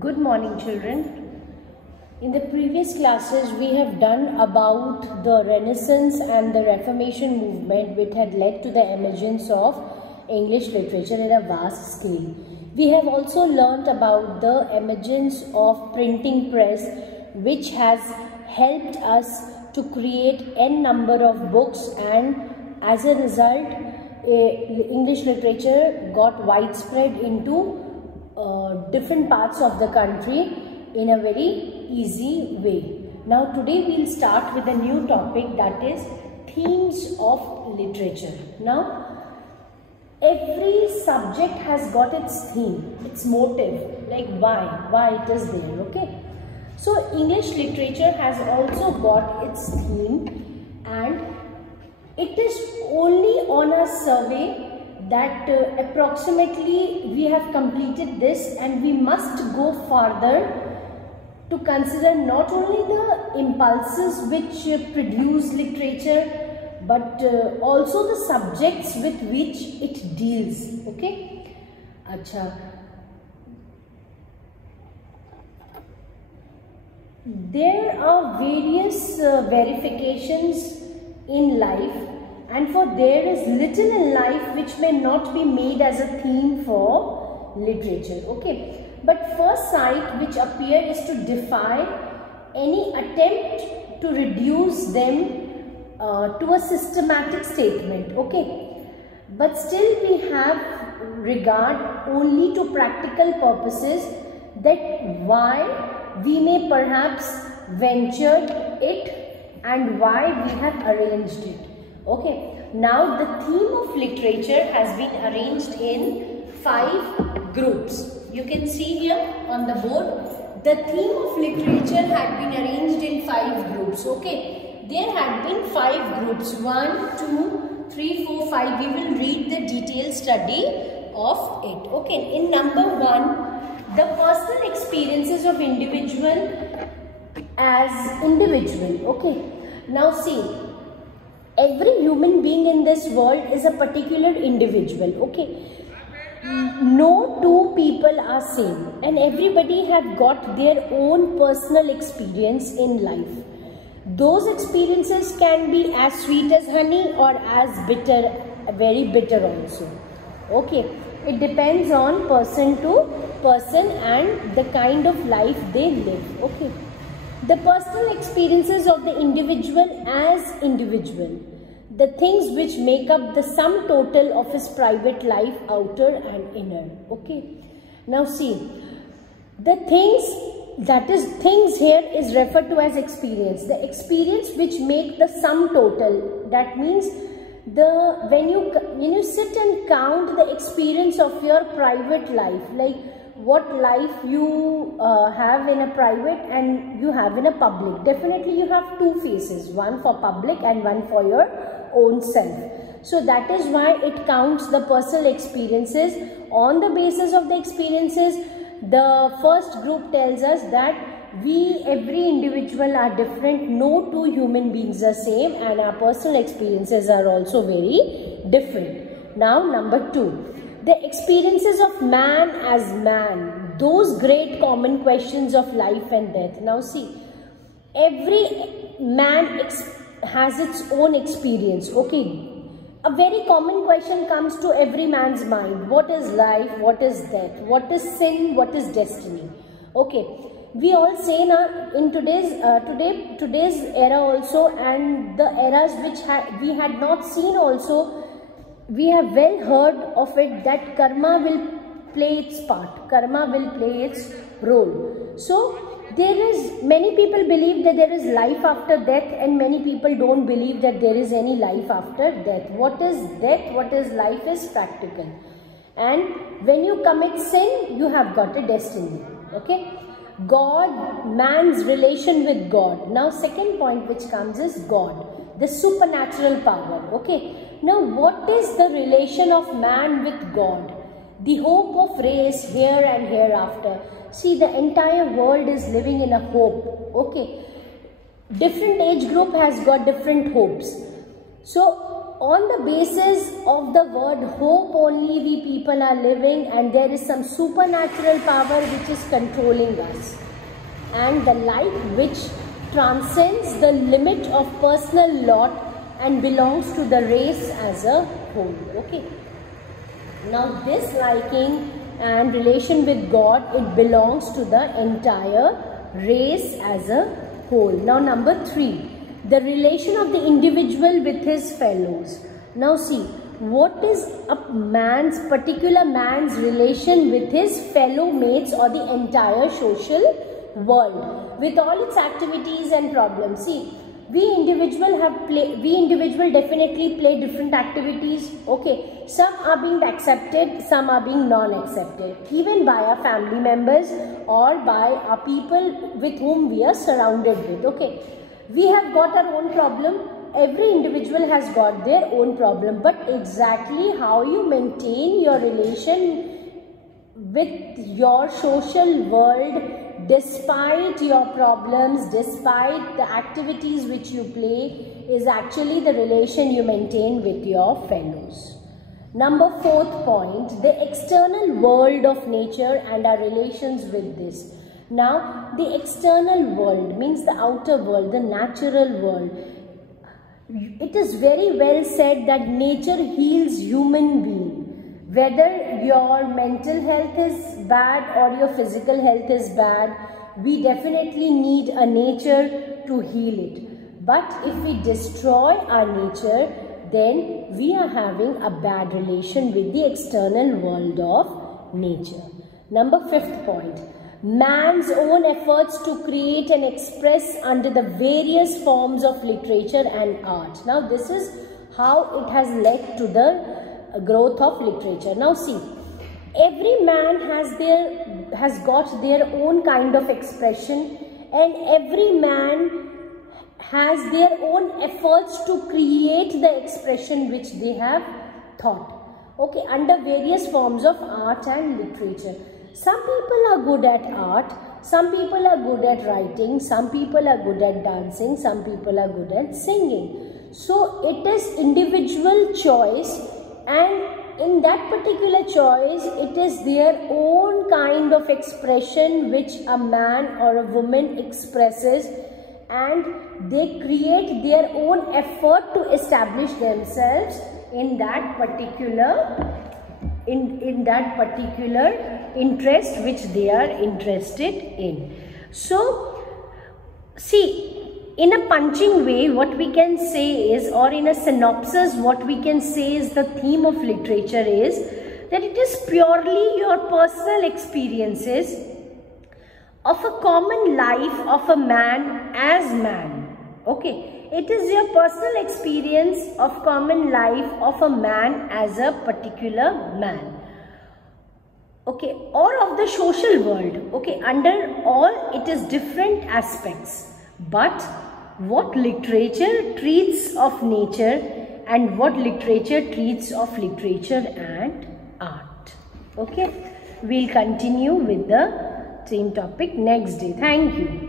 Good morning, children. In the previous classes, we have done about the Renaissance and the Reformation movement, which had led to the emergence of English literature in a vast scale. We have also learnt about the emergence of printing press, which has helped us to create n number of books, and as a result, English literature got widespread into different parts of the country in a very easy way. Now today we'll start with a new topic, that is themes of literature. Now every subject has got its theme, its motive, like why it is there, okay? So English literature has also got its theme, and it is only on a survey that approximately we have completed this, and we must go further to consider not only the impulses which produce literature, but also the subjects with which it deals, okay? Acha. There are various verifications in life, and for there is little in life which may not be made as a theme for literature, okay? But first sight which appear is to defy any attempt to reduce them to a systematic statement, okay? But still we have regard only to practical purposes, that why we may perhaps venture it and why we have arranged it. Okay, now the theme of literature has been arranged in 5 groups. You can see here on the board, the theme of literature had been arranged in 5 groups. Okay, there had been 5 groups, 1, 2, 3, 4, 5. We will read the detailed study of it. Okay, in number 1, the personal experiences of individual as individual. Okay, now see, every human being in this world is a particular individual, okay? No two people are same, and everybody have got their own personal experience in life. Those experiences can be as sweet as honey or as bitter, very bitter also, okay? It depends on person to person and the kind of life they live, okay? The personal experiences of the individual as individual, the things which make up the sum total of his private life, outer and inner, okay? Now see, the things, that is things here is referred to as experience. The experience which make the sum total, that means when you sit and count the experience of your private life, like what life you have in a private and you have in a public. Definitely you have 2 faces, one for public and one for your own self. So that is why it counts the personal experiences. On the basis of the experiences, the first group tells us that every individual are different, no 2 human beings are same, and our personal experiences are also very different. Now number 2. The experiences of man as man, those great common questions of life and death. Now see, every man has its own experience, okay? A very common question comes to every man's mind. What is life? What is death? What is sin? What is destiny? Okay, we all say now in today's era also, and the eras which we had not seen also, we have well heard of it, that karma will play its part, karma will play its role. So many people believe that there is life after death, and many people don't believe that there is any life after death. What is death, what is life is practical. And when you commit sin, you have got a destiny, okay? God, man's relation with God. Now second point which comes is God, the supernatural power, okay? Now what is the relation of man with God? The hope of race here and hereafter. See, the entire world is living in a hope, okay? Different age group has got different hopes. So on the basis of the word hope only we people are living, and there is some supernatural power which is controlling us, and the light which transcends the limit of personal lot and belongs to the race as a whole. Okay. Now this liking and relation with God, it belongs to the entire race as a whole. Now number 3, the relation of the individual with his fellows. Now see, what is a particular man's relation with his fellow mates or the entire social world with all its activities and problems? See, we individual definitely play different activities. Okay, some are being accepted, some are being non-accepted, even by our family members or by our people with whom we are surrounded with. Okay, we have got our own problem. Every individual has got their own problem, but exactly how you maintain your relation with your social world despite your problems, despite the activities which you play, is actually the relation you maintain with your fellows. Number 4th point, the external world of nature and our relations with this. Now, the external world means the outer world, the natural world. It is very well said that nature heals human being. Whether your mental health is bad or your physical health is bad, we definitely need a nature to heal it. But if we destroy our nature, then we are having a bad relation with the external world of nature. Number 5th point, man's own efforts to create and express under the various forms of literature and art. Now this is how it has led to the growth of literature. Now see, every man has got their own kind of expression, and every man has their own efforts to create the expression which they have thought. Okay, under various forms of art and literature. Some people are good at art, some people are good at writing, some people are good at dancing, some people are good at singing. So it is individual choice, and in that particular choice, it is their own kind of expression which a man or a woman expresses, and they create their own effort to establish themselves in that particular interest which they are interested in. So see, in a punching way, what we can say is, or in a synopsis, what we can say is the theme of literature is that it is purely your personal experiences of a common life of a man as man. Okay, it is your personal experience of common life of a man as a particular man. Okay, or of the social world. Okay, under all it is different aspects, but what literature treats of nature and what literature treats of literature and art. Okay, we'll continue with the same topic next day. Thank you.